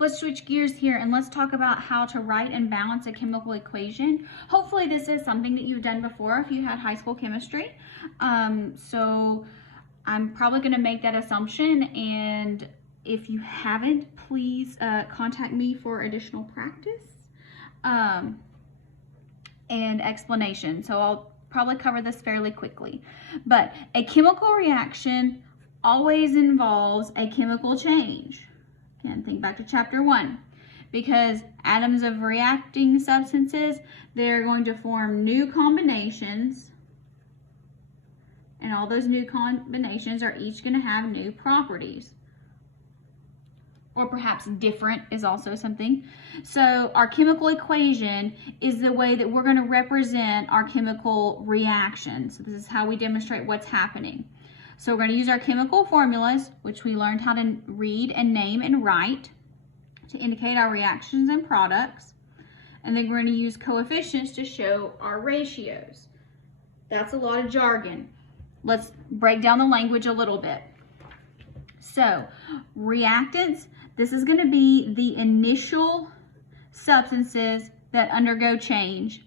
let's switch gears here and let's talk about how to write and balance a chemical equation. Hopefully this is something that you've done before if you had high school chemistry. So I'm probably going to make that assumption, and if you haven't, please contact me for additional practice and explanation. So I'll probably cover this fairly quickly. But a chemical reaction always involves a chemical change. And think back to chapter 1. Because atoms of reacting substances, they're going to form new combinations, and all those new combinations are each going to have new properties. Or perhaps different is also something. So our chemical equation is the way that we're going to represent our chemical reaction. So this is how we demonstrate what's happening. So we're going to use our chemical formulas, which we learned how to read and name and write, to indicate our reactions and products. And then we're going to use coefficients to show our ratios. That's a lot of jargon. Let's break down the language a little bit. So reactants, this is going to be the initial substances that undergo change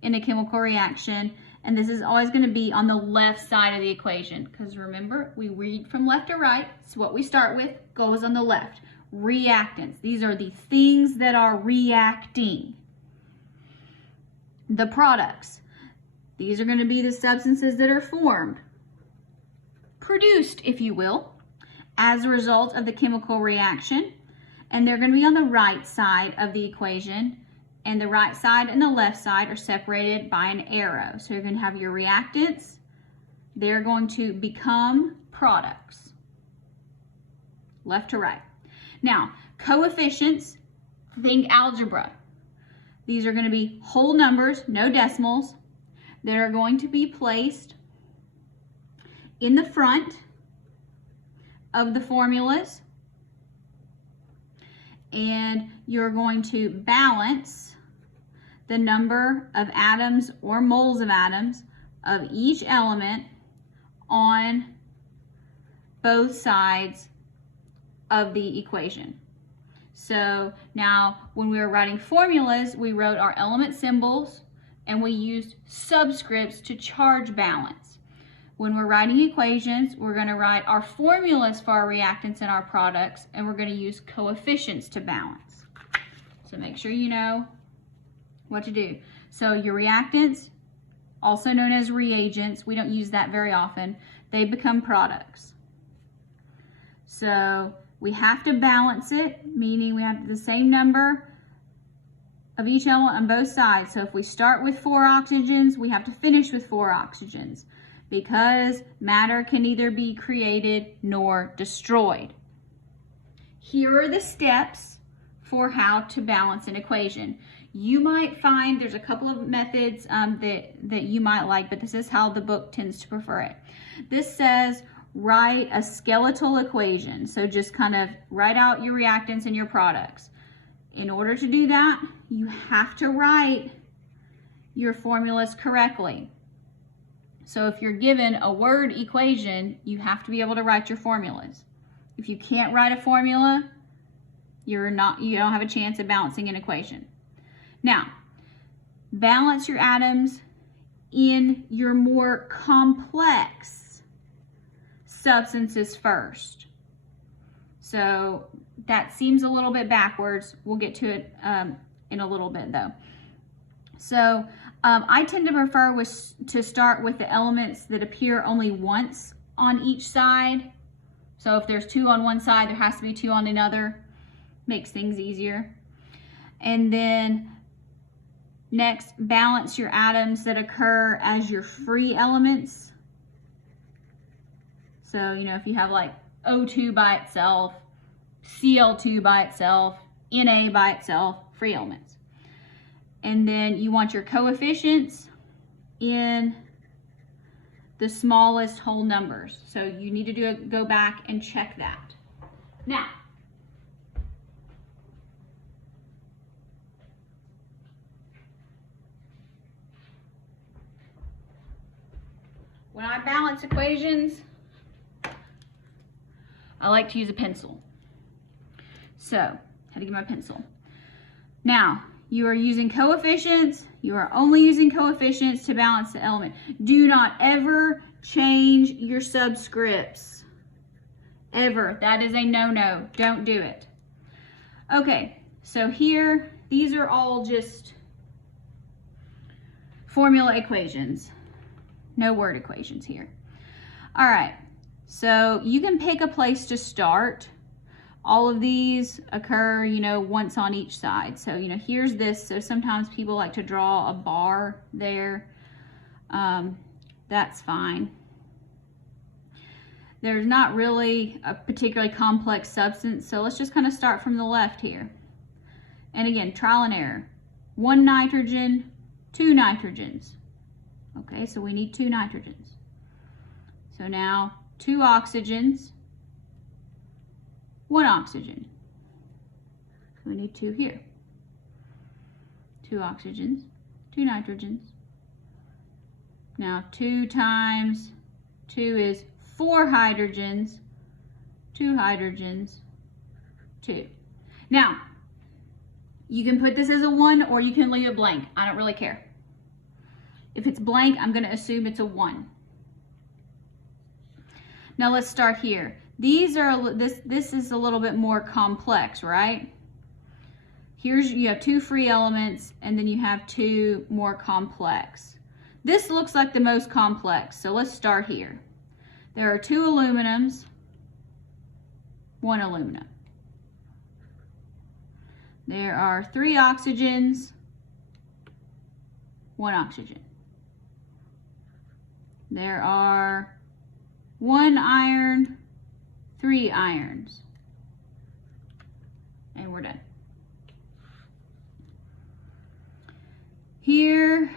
in a chemical reaction, and this is always going to be on the left side of the equation, because remember, we read from left to right, so what we start with goes on the left. Reactants, these are the things that are reacting. The products, these are going to be the substances that are formed, produced, if you will, as a result of the chemical reaction, and they're going to be on the right side of the equation, and the right side and the left side are separated by an arrow. So you're going to have your reactants, they're going to become products, left to right. Now, coefficients, think algebra. These are going to be whole numbers, no decimals, that are going to be placed in the front of the formulas, and you're going to balance the number of atoms or moles of atoms of each element on both sides of the equation. So now when we were writing formulas, we wrote our element symbols and we used subscripts to charge balance. When we're writing equations, we're going to write our formulas for our reactants and our products, and we're going to use coefficients to balance. So make sure you know what to do. So your reactants, also known as reagents, we don't use that very often, they become products. So we have to balance it, meaning we have the same number of each element on both sides. So if we start with 4 oxygens, we have to finish with 4 oxygens, because matter can neither be created nor destroyed. Here are the steps for how to balance an equation. You might find there's a couple of methods that you might like, but this is how the book tends to prefer it. This says write a skeletal equation. So just kind of write out your reactants and your products. In order to do that, you have to write your formulas correctly. So if you're given a word equation, you have to be able to write your formulas. If you can't write a formula, you don't have a chance of balancing an equation. Now, balance your atoms in your more complex substances first. So that seems a little bit backwards. We'll get to it in a little bit though. So I tend to prefer to start with the elements that appear only once on each side. So if there's 2 on one side, there has to be 2 on another. Makes things easier. And then next, balance your atoms that occur as your free elements. So, you know, if you have like O2 by itself, Cl2 by itself, Na by itself, free elements. And then you want your coefficients in the smallest whole numbers. So you need to go back and check that. Now, when I balance equations, I like to use a pencil. So Had to get my pencil. Now, you are using coefficients. You are only using coefficients to balance the element. Do not ever change your subscripts. Ever. That is a no-no. Don't do it. Okay, so here, these are all just formula equations. No word equations here. All right, so you can pick a place to start. All of these occur, you know, once on each side. So, you know, here's this. So sometimes people like to draw a bar there. That's fine. There's not really a particularly complex substance. So let's just kind of start from the left here. And again, trial and error. 1 nitrogen, 2 nitrogens. Okay, so we need 2 nitrogens. So now 2 oxygens, 1 oxygen. We need 2 here. 2 oxygens, 2 nitrogens. Now 2 times 2 is 4 hydrogens, 2 hydrogens, 2. Now, you can put this as a 1 or you can leave it blank. I don't really care. If it's blank, I'm going to assume it's a 1. Now let's start here. These are this is a little bit more complex, right? Here's you have 2 free elements and then you have 2 more complex. This looks like the most complex, so let's start here. There are 2 aluminums, 1 aluminum. There are 3 oxygens, 1 oxygen. There are 1 iron, 3 irons. And we're done. Here,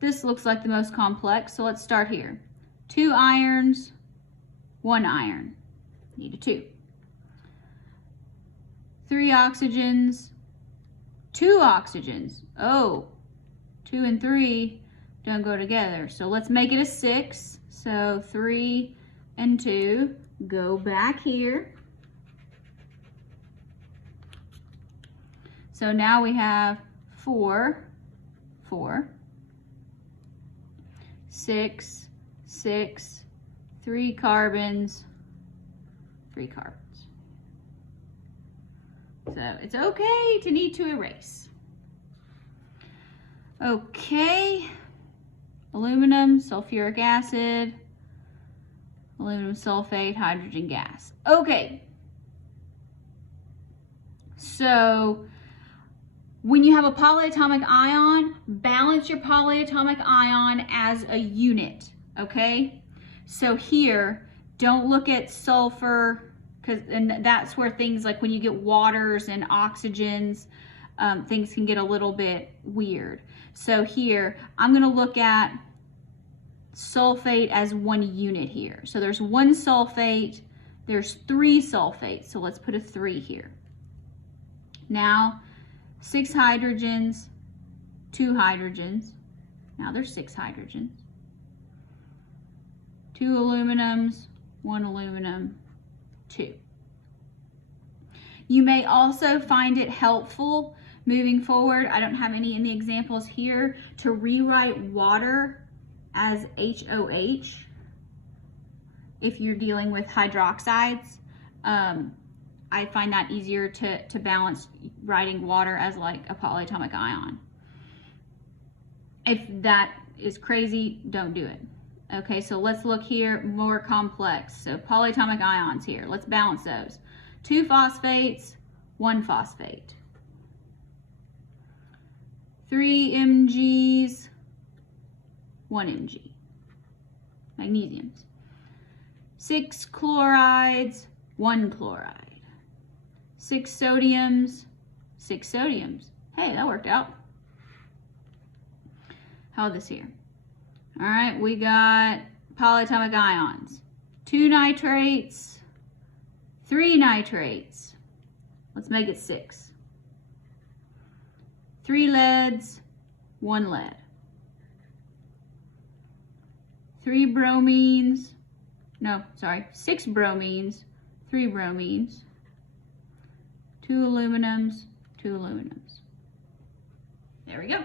this looks like the most complex, so let's start here. 2 irons, 1 iron. Need a 2. 3 oxygens, 2 oxygens. Oh, 2 and 3 don't go together. So let's make it a 6. So 3 and 2 go back here. So now we have 4, 4, 6, 6, 3 carbons, 3 carbons. So it's okay to need to erase. Okay, aluminum, sulfuric acid, aluminum sulfate, hydrogen gas. Okay, so when you have a polyatomic ion, balance your polyatomic ion as a unit, okay? So here, don't look at sulfur, and that's where things like when you get waters and oxygens, things can get a little bit weird. So here, I'm gonna look at sulfate as 1 unit here. So there's 1 sulfate, there's 3 sulfates, so let's put a 3 here. Now, 6 hydrogens, 2 hydrogens. Now there's 6 hydrogens. 2 aluminums, 1 aluminum, 2. You may also find it helpful moving forward, I don't have any in the examples here, to rewrite water as HOH if you're dealing with hydroxides. I find that easier to balance writing water as like a polyatomic ion. If that is crazy, don't do it. Okay, so let's look here, more complex. So polyatomic ions here, let's balance those. 2 phosphates, 1 phosphate. 3 Mgs, 1 Mg. Magnesiums. 6 chlorides, 1 chloride. 6 sodiums, 6 sodiums. Hey, that worked out. How this here? All right, we got polyatomic ions. 2 nitrates, 3 nitrates. Let's make it 6. 3 leads, 1 lead. 3 bromines, no, sorry, 6 bromines, 3 bromines. 2 aluminums, 2 aluminums. There we go.